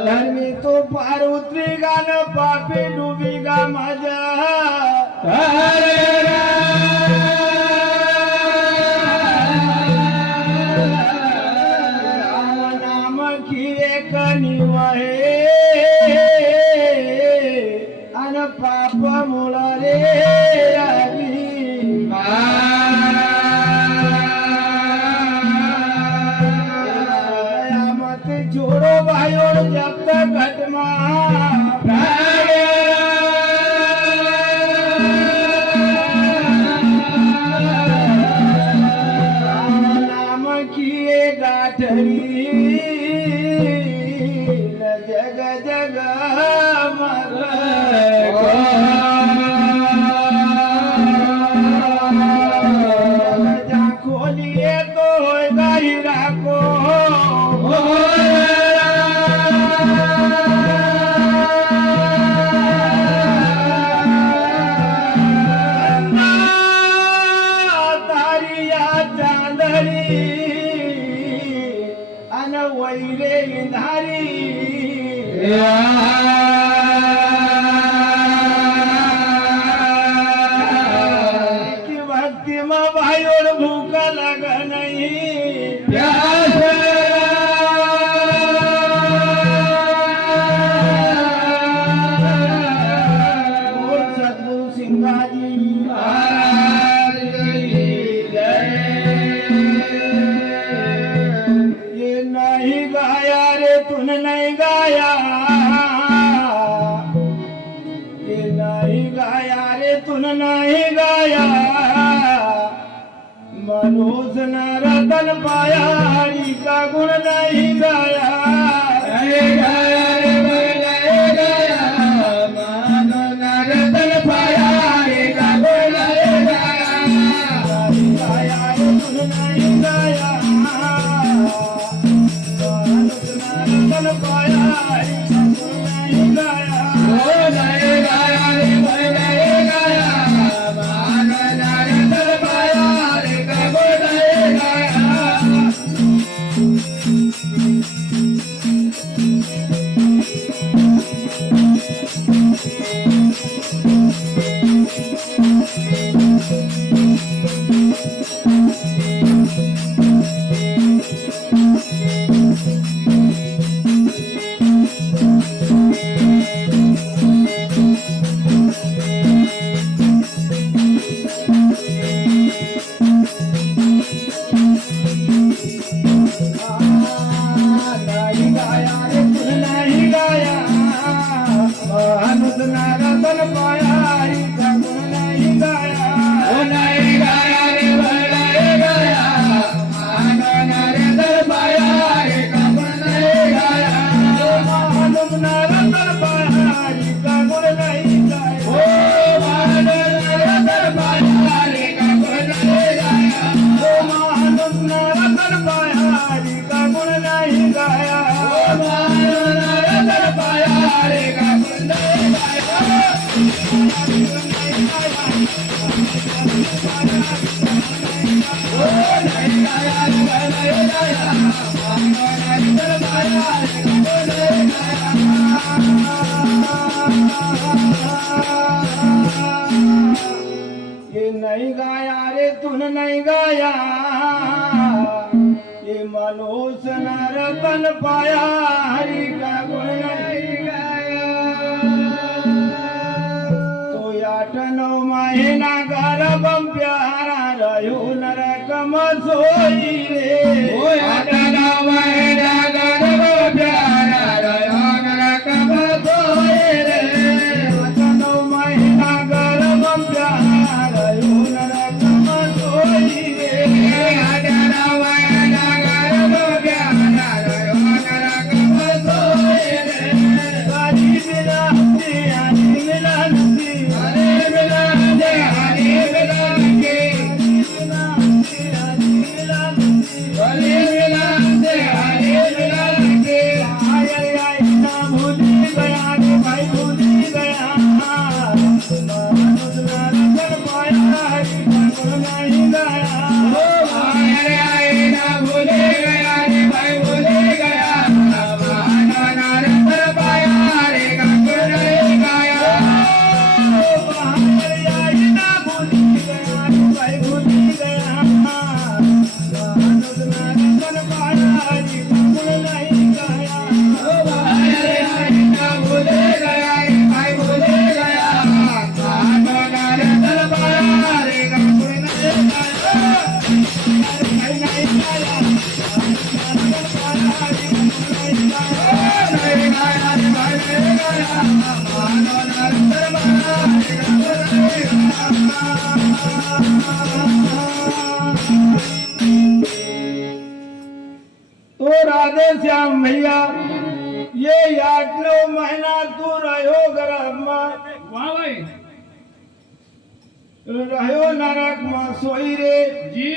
धर्मी तो पार उतरी गा न पापी डूबी गा माझ्या राम नाम की एक निवहे अन पाप मूळ रे मत जोड़ो भाइयों जब तक घटमा नाम किए गाठरी जग जग जा खोलिए तो गाई राखो अन वैरे धारी की भक्ति में भाइयों भूख लग नहीं सतगुरु सिंगाजी नहीं गाया रे तूने नहीं गाया ये नहीं गाया रे तूने नहीं गाया मनुष्य न रतन पाया हरि का गुण नहीं गाया गाया रे नहीं गाया मानो न रतन पाया हरि का गुण नहीं गाया गाया रे तूने नहीं गाया ये नहीं गाया रे तूने नहीं गाया ये मनुष्य न रतन पाया हरि का गुण नहीं गाया तो 8-9 महीना गर्भम प्यारा रहो नरकम सोई रे 8-9 महीना गर्भम प्यारा रहो नरकम सोई रे 8-9 महीना गर्भम प्यारा रहो नरकम सोई रे 8-9 महीना गर्भम प्यारा रहो नरकम सोई रे हरि मिलनती हरि मिलनती हरि मिलनती हरि मिलनती हरि मिलनती हरि तो राधे श्याम भैया ये 8-9 महीना तू रहो गर्भ में वाह भाई रहो नरक में सोई रे जी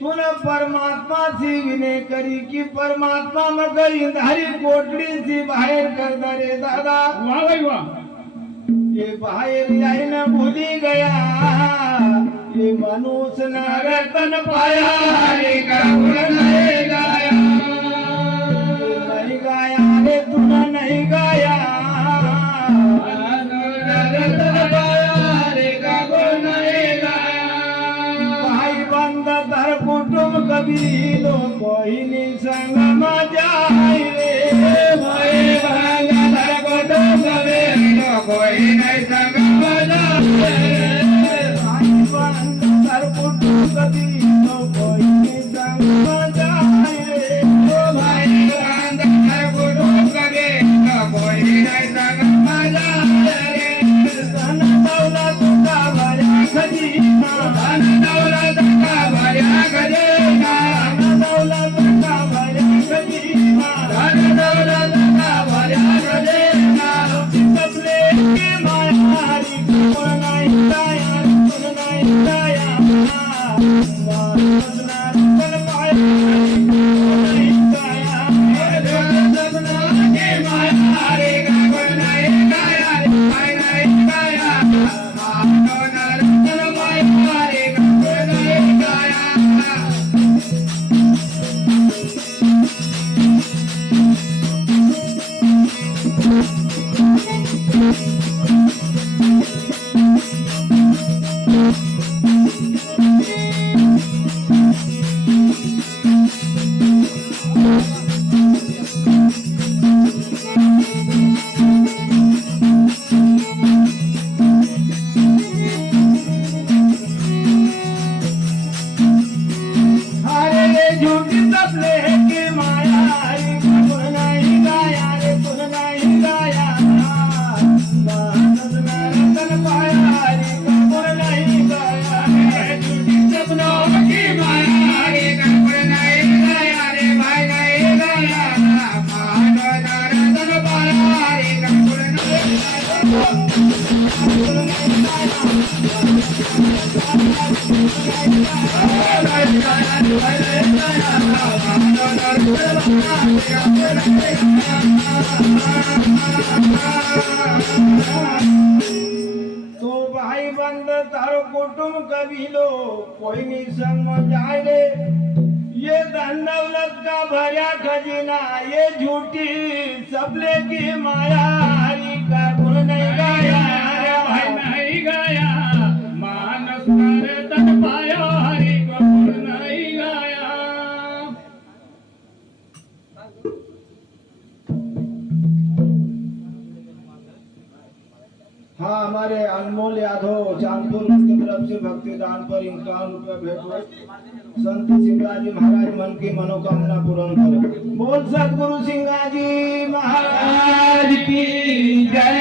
तूने परमात्मा से विनय करी कि परमात्मा में गई हरी कोटड़ी से बाहर कर दे रे दादा। वाह भाई वाह ये बाहर जाए न भूली गया ये मनुष्य न रतन पाया रे कबूल नहीं गाया नहीं गाया रे तूने नहीं गाया रतन पाया रे कबूल नहीं गाया। भाई बंद धर कुटुम कबीलो कोई नहीं संग में जाए रे भाई बंद धर कुटुम कबीलो कोई नहीं संग में जाए भाई बंद धर कुटुम कबीलो कोई नहीं संग में जाए रे भाई बंद धर कुटुम कबीलो कोई नहीं संग में जाए धन दौलत का भया खजीना धन दौलत का भया खजीना धन दौलत का भया खजीना धन दौलत का भया खजीना सब लेके मायारी को नहीं दाया सुन नहीं दाया सपना चल पाया नहीं दाया सपना के मायारी को नहीं दाया नहीं दाया मानो नर चल मायारी को नहीं दाया। अरे ये झूठी सपने की माया रे कबूल नहीं गाया रे कुल नहीं गाया मानस नरतन पाया रे कबूल नहीं गाया रे झूठी सपनों की माया रे कबूल नहीं गाया रे भाई नहीं गाया मानो नरतन पाया रे कबूल नहीं तो भाई बंद तारो कुटुम कबीलो कोई नहीं संग में जाए रे ये धन दौलत का भरा खजीना ये झूठी सबले की माया हरी का गुण नहीं गाया अरे भाई नहीं गाया मानस नर्तन पाया हरि को गुण नहीं गाया। हाँ हमारे अनमोल यादव चांदपुर की तरफ से भक्ति दान पर 51 रुपए भेंट हुए संत सिंगाजी महाराज मन की मनोकामना पूर्ण करे। बोल सतगुरु सिंगाजी महाराज की जय।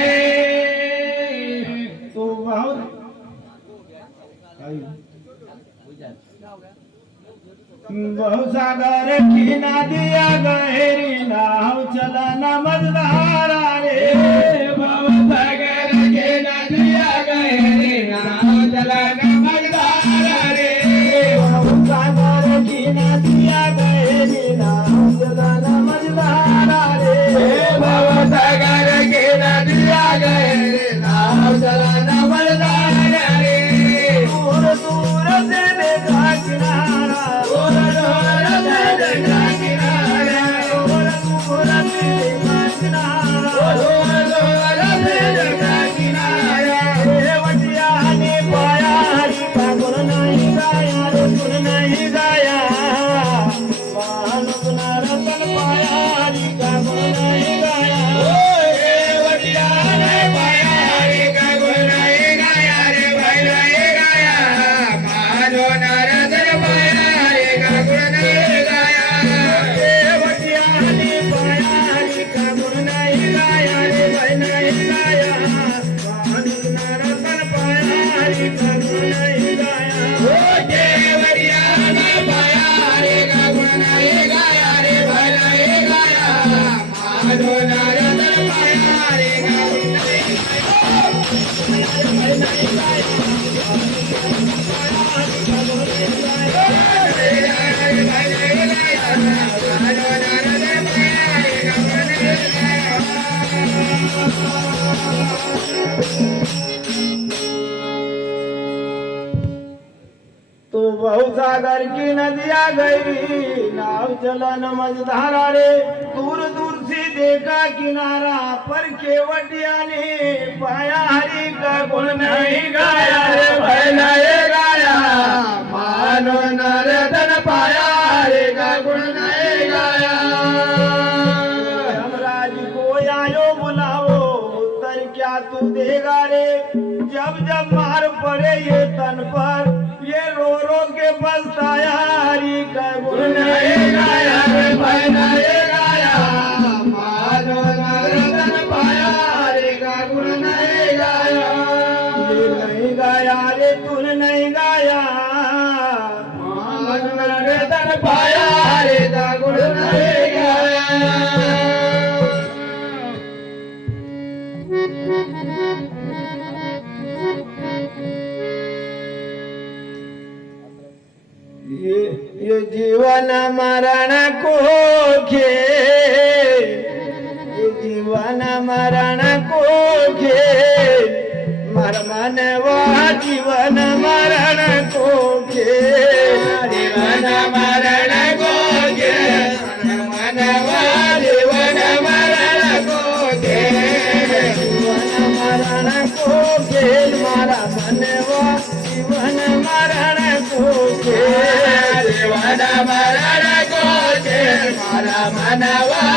तो बहुत बहु सागर की नदिया गहरी नाव चला न मझधारा रे बहु सागर की नदिया गहरी नाव चला न मझधारा रे बहु सागर की नदिया गहरी नाव चला न मझधारा रे बहु सागर की नदिया गहरी नाव चला न मझधारा रे दूर दूर से देखा किनारा किनारा नदिया गई नाव चलन मझधारा रे दूर दूर से देखा किनारा पर केवटिया ने पाया हरि का गुण नहीं गाया रे भैला ये गाया मानो नर्तन पाया हरि का गुण नहीं गाया यमराज को आयो बुलाओ उत्तर क्या तू देगा रे जब जब मार पड़े ये तन पर ये रो रो के पछताया हरि का गुण नहीं गाया रे भैला ये गाया मानो नर्तन पाया हरि का गुण नहीं गाया ये नहीं गाया रे तूने नहीं गाया मानो नर्तन पाया हरि का गुण नहीं गाया ये जीवन मरण को खेल ये जीवन मरण को खेल मर मनवा जीवन मरण को खेल जीवन मरण को खेल मनवा जीवन मरण को खेल जीवन मरण को खेल मारा मनवा जीवन मरण को खेल जीवन मरण को खेल मारा मनवा